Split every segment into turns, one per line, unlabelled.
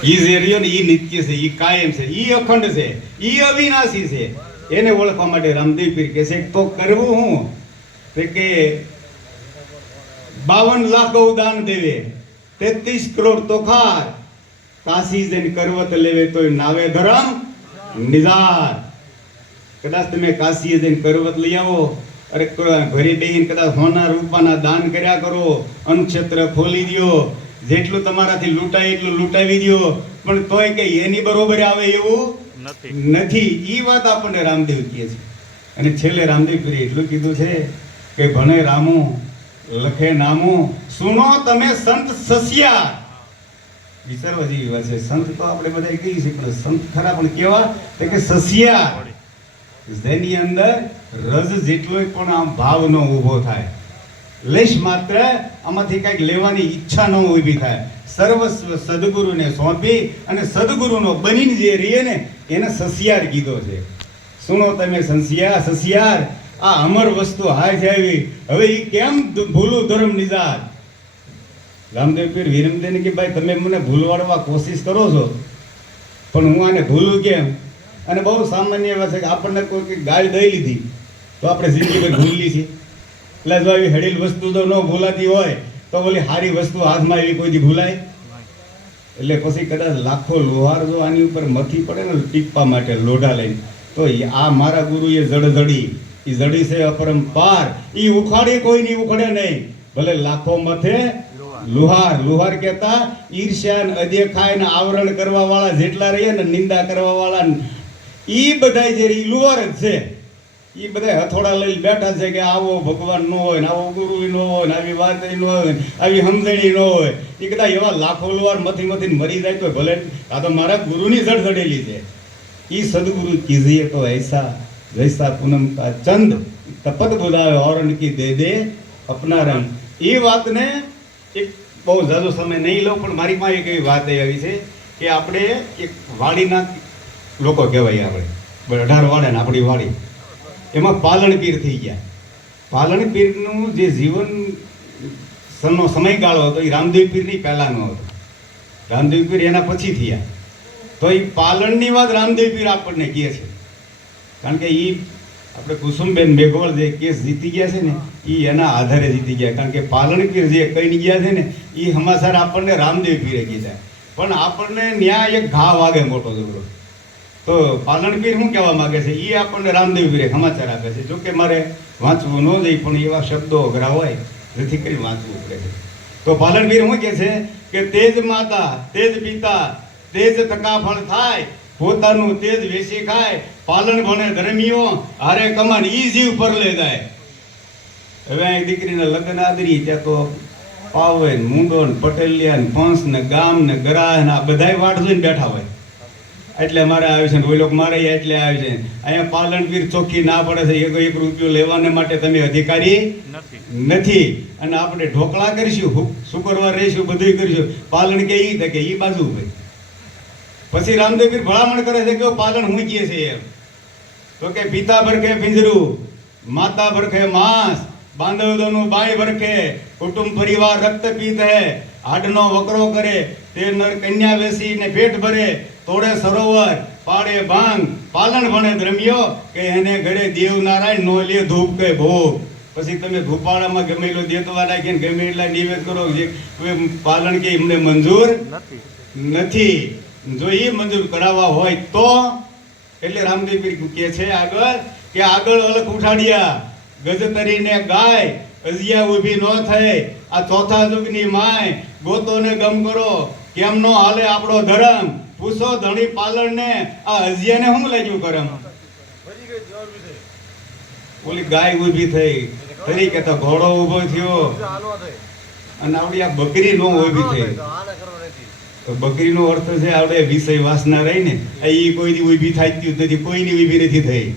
ઈ જે રહ્યો ને ઈ નિત્ય છે ઈ કાયમ છે ઈ અખંડ છે ઈ અવિનાશી છે એને ઓળખવા માટે રામદેવ પીર કહે છે તો કરવું હું તે કે બાવન લાખ દાન દેવે તેત્રીસ કરોડ તો ખાર કાશી જઈને કરવત લેવે તોય નાવે ધરમ નિજાર કદાચ તમે કાશીએ જઈને કરવત લઈ આવો અરે ક- ઘરે બેહીને કદાચ હોના રૂપાના દાન કર્યા કરો અન્નક્ષેત્ર ખોલી દ્યો જેટલું તમારાથી લૂંટાય એટલું લૂંટાવી દ્યો. પણ તોય કે એની બરોબર આવે એવું
નથી.
નથી. ઈ વાત આપણને રામદેવ કહે છે. અને છેલ્લે રામદેવ પીરે એટલું કીધું છે કે ભણે રામું લખે નામું. સુનો તમે સંત સસ્યા. વિચારવા જેવી વાત છે. સંત તો આપણે બધા કહીએ છીએ પણ સંત ખરા પણ કેવા? તો કે સસ્યા. જેની અંદર રજ જેટલો પણ આમ ભાવ ન ઊભો થાય. લેશ માત્ર આમાંથી કંઈક લેવાની ઈચ્છા ન ઊભી થાય. સર્વસ્વ સદગુરુને સોંપી અને સદગુરુનો બનીને જે રહીએ ને, એને સસિયાર કીધો છે. સુનો તમે સંસિયા, સસિયાર, આ અમર વસ્તુ હાય છે આવી. હવે એ કેમ ભૂલું ધર્મ નિજાર રામદેવ પીર વિરમદેને કે ભાઈ, તમે મને ભૂલવાડવા કોશિશ કરો છો. પણ હું આને ભૂલું કેમ? અને બહુ સામાન્ય વાત છે કે આપણને કોઈ ગાળ દઈ લીધી. તો આપણે જિંદગીભર ભૂલી છીએ. એટલે જો આવી હળેલ વસ્તુ તો ન ભૂલાતી હોય, તો ઓલી સારી વસ્તુ હાથમાં એવી કોઈ દી ભૂલાય? એટલે પછી કદાચ લાખો લોહાર જો આની ઉપર મથી પડે ને ટીપવા માટે લોઢા લઈને, તો આ મારા ગુરુએ જડજડી એ જડી છે અપરંપાર એ ઉખાડી કોઈ નહીં ઉખડે નહીં. ભલે લાખો મથે લુહાર લુહાર કહેતા ઈર્ષ્યા ને અદેખાય ને આવરણ કરવા વાળા જેટલા રહીએ ને નિંદા કરવા વાળા ઈ બધાય જે લુહાર જ છે. એ બધા હથોડા લઈને બેઠા છે કે આવો ભગવાન નો હોય ને આવો ગુરુ નો હોય ને આવી વાત ન હોય આવી સમજણી ન હોય. એ કદાચ એવા લાખો વાર મથી મથી મરી જાય તો ભલે. આ તો મારા ગુરુની જડ ચડેલી છે. એ સદગુરુ કીજીએ તો એસા જૈસા પૂનમ કા ચંદ, તપત બોલાવે ઓરણ કી દે દે અપના એ વાતને એક બહુ ઝાઝો સમય નહીં લઉં, પણ મારી પાસે એક એવી વાત એ આવી છે કે આપણે એક વાડીના લોકો કહેવાય આપણે. અઢાર વાડે ને આપણી વાડી. એમાં પાલણપીર થઈ ગયા. પાલણપીરનું જે જીવન સમયગાળો હતો, એ રામદેવ પીરની પહેલાંનો હતો. રામદેવ પીર એના પછી થયા. તો એ પાલણની વાત રામદેવ પીર આપણને કહે છે. કારણ કે એ આપણે કુસુમબેન મેઘોળ જે કેસ જીતી ગયા છે ને એ એના આધારે જીતી ગયા. કારણ કે પાલણપીર જે કહીને ગયા છે ને એ હમાસર આપણને રામદેવ પીરે કીધા. પણ આપણને ન્યાય એક ઘા વાગે મોટો જબરો તો પાલણપીર શું કહેવા માંગે છે? એ આપણને રામદેવ વીરે સમાચાર આપે છે. જો કે મારે વાંચવું ન જાય, પણ એવા શબ્દો અઘરા હોય, જેથી કરી વાંચવું પડે છે. તો પાલણપીર શું કહે છે? કે તેજ માતા, તેજ પિતા, તેજ તકાફળ થાય, પોતાનું તેજ વેસી ખાય, પાલન ભણે ધર્મીઓ, હારે કમાન, ઈ જીવ પર લે જાય. હવે અહીં દીકરીના લગ્ન આદરી, ત્યાં તો પાવે મૂંડો ને પટેલિયા ને પંસ ને ગામ ને ગરાહ ને આ બધાય વાટ જોઈને બેઠા હોય. એટલે મારે આવે છે ઓઈ લોકો મારે એટલે આવે છે. અહીંયા પાલનપીર ચોખ્ખી ના પડે છે એક એક રૂપિયો લેવાને માટે તમે અધિકારી
નથી.
અને આપણે ઢોકળા કરીશું શુક્રવાર રહીશું બધું કરીશું. પાલન કે ઈ કે ઈ બાજુ ભાઈ. પછી રામદેવપીર ભલામણ કરે છે કે પાલન હું છે એમ. તો કે પિતા ભરખે પિંજરું માતા ભરખે માંસ બાંધવદોનું બાય ભરખે કુટુંબ પરિવાર રક્તપીત હે હાડનો વકરો કરે તે નર કન્યા વેસી ને પેટ ભરે તોડે સરોવર પાડે ભાંગ પાલન ભણે દ્રમ્યો કે એને ઘરે દેવ નારાયણ નો લે ધૂપ કે ભોગ. પછી તમે ભૂપાળામાં ગમે એટલો દેતવા નાખીને ગમે એટલા નિવેદ કરો જે પાલન કે એમને મંજૂર
નથી.
નથી. જો એ મંજૂર કરાવવા હોય તો એટલે રામદેવ કે છે આગળ કે આગળ અલગ ઉઠાડ્યા ગજતરીને ગાય અજિયા ઊભી ન થઈ આ ચોથા યુગની માય ગોતોને ગમ કરો કેમ નો હાલે આપણો ધરમ? પૂછો ધણી પાલણને આ અજિયાને શું લાગ્યું કરમ? ઓલી ગાય ઊભી થઈ. ફરી કે તો ઘોડો ઊભો થયો. અને આવડી આ બકરી નો ઊભી થઈ. તો બકરીનો અર્થ છે આપણે વિષય વાસના રહી ને. એ ઈ કોઈ દી ઊભી થાય જ નથી. કોઈની ઊભી નથી થઈ.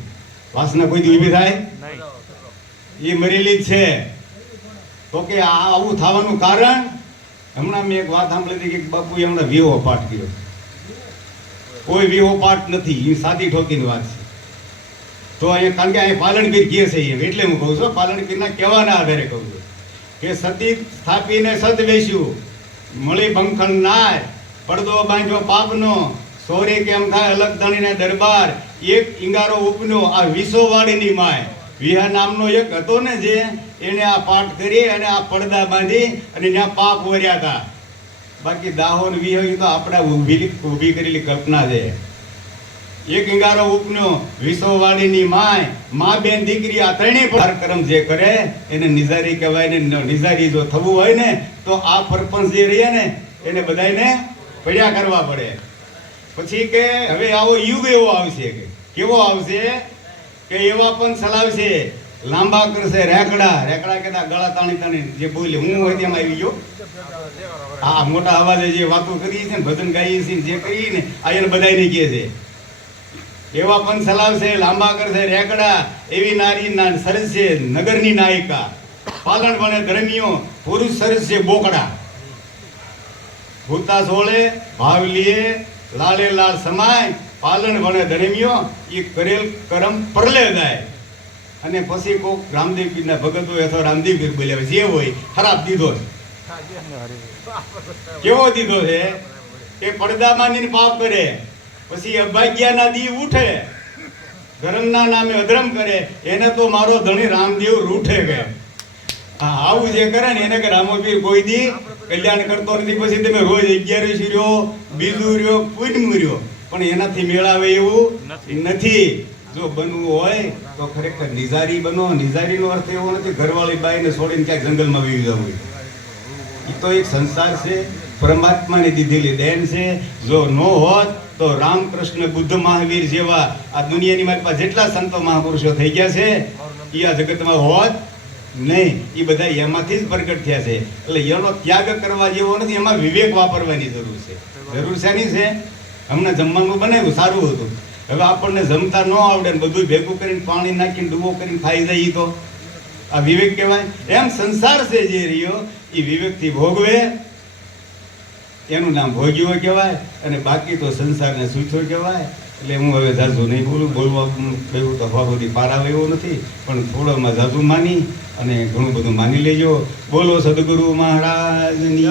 વાસના કોઈ દી ઊભી થાય? એ મરેલી જ છે. તો કે આ આવું થવાનું કારણ? હમણાં મેં એક વાત સાંભળી હતી કે બાપુ હમણાં વિહો પાઠ કર્યો. કોઈ વિહો પાઠ નથી એ સાદી ઠોકીની વાત છે. તો અહીંયા કારણ કે અહીંયા પાલનગીર કહે છે એમ એટલે હું કહું છું, પાલનગીરના કહેવાના આધારે કહું છું કે સતી સ્થાપીને સત વેચ્યું, મળી બંખણ નાય, પડદો બાંધ્યો પાપનો, સોરી કેમ થાય અલગ ધણીને દરબાર, એક ઈંગારો ઉપનો, આ વિસોવાડીની માય. વિહા નામનો એક હતો ને જે એને આ પાઠ કરી અને આ પડદા બાંધી અને ત્યાં પાપ વર્યા હતા. બાકી દાહો ને વિહો તો આપણા ઊભી કરેલી કલ્પના છે. એક અંગારો ઉપનો વિસોવાડીની માય, મા બેન દીકરી આ ત્રણેય પણ જે કરે, એને નિઝારી કહેવાય ને નિઝારી જો થવું હોય ને, તો આ પરપંચ જે રહે ને, એને બધાને પડ્યા કરવા પડે. પછી કે હવે આવો યુગ એવો આવશે કે, કેવો આવશે? કે એવા પણ ચલાવશે લાંબા કરશે, રેકડા રેકડા કેતા ગળા તાણી તાણી જે બોલે, હું હોય તેમ આવી ગયો. આ મોટા અવાજે જે વાતો કરી છે ને, ભજન ગાઈએ છે ને, જે કરી ને, આ એને બધાયને કહે છે. એવા પણ ચલાવશે, લાંબા કરશે, રેકડા, એવી નારી સરસ છે, નગરની નાયિકા. પાલણ ભણે ધર્મીઓ, પુરુષ સરસ છે, બોકડા. ભૂતા સોળે ભાવ લીએ લાલે લાલ સમાય પાલન વણે ધર્મીઓ એ કરેલ કરમ પરલે જાય. અને પછી કોક રામદેવ પીરના ભગત હોય અથવા રામદેવ પીર બોલ્યા જે હોય, ખરાબ દીધો કેવો દીધો છે? એ પડદા માની પાપ કરે. પછી અભાગ્યાના દી ઉઠે. ધર્મના નામે અધર્મ કરે. એને તો મારો ધણી રામદેવ રૂઠે કે. હા, આવું જે કરે ને એને કે રામોપીર કોઈ દી કલ્યાણ કરતો નથી. પછી તમે રોજ અગિયારસી રહ્યો, બીજું રહ્યો, પૂનમ રહ્યો. પણ એનાથી મેળાવે એવું નથી. જો બનવું હોય તો ખરેખર નિઝારી બનો. નિઝારીનો અર્થ એવો નથી ઘરવાળી બાઈને છોડીને ક્યાંક જંગલમાં વી જવું એ તો એક સંસાર છે પરમાત્માની દીધેલી દેન છે. જો ન હોત તો રામકૃષ્ણ બુદ્ધ મહાવીર જેવા આ દુનિયાની મારી પાસે જેટલા સંતો મહાપુરુષો થઈ ગયા છે એ આ જગતમાં હોત નહીં. એ બધા એમાંથી જ પ્રગટ થયા છે. એટલે એનો ત્યાગ કરવા જેવો નથી એમાં વિવેક વાપરવાની જરૂર છે. જરૂર શેની છે? હમણાં જમવાનું બનાવ્યું, સારું હતું. હવે આપણને જમતા ન આવડે બધું ભેગું કરીને પાણી નાખીને ડૂબો કરીને ખાઈ જાય તો. આ વિવેક કહેવાય. એમ સંસાર છે જે રહ્યો એ વિવેકથી ભોગવે. એનું નામ ભોગ્યો કહેવાય અને બાકી તો સંસારને સૂચો કહેવાય. એટલે હું હવે જાજુ નહીં બોલું. બોલવા કહ્યું તો હવા બધી પાર એવો નથી. પણ થોડોમાં જાજુ માની અને ઘણું બધું માની લેજો. બોલો સદગુરુ મહારાજની.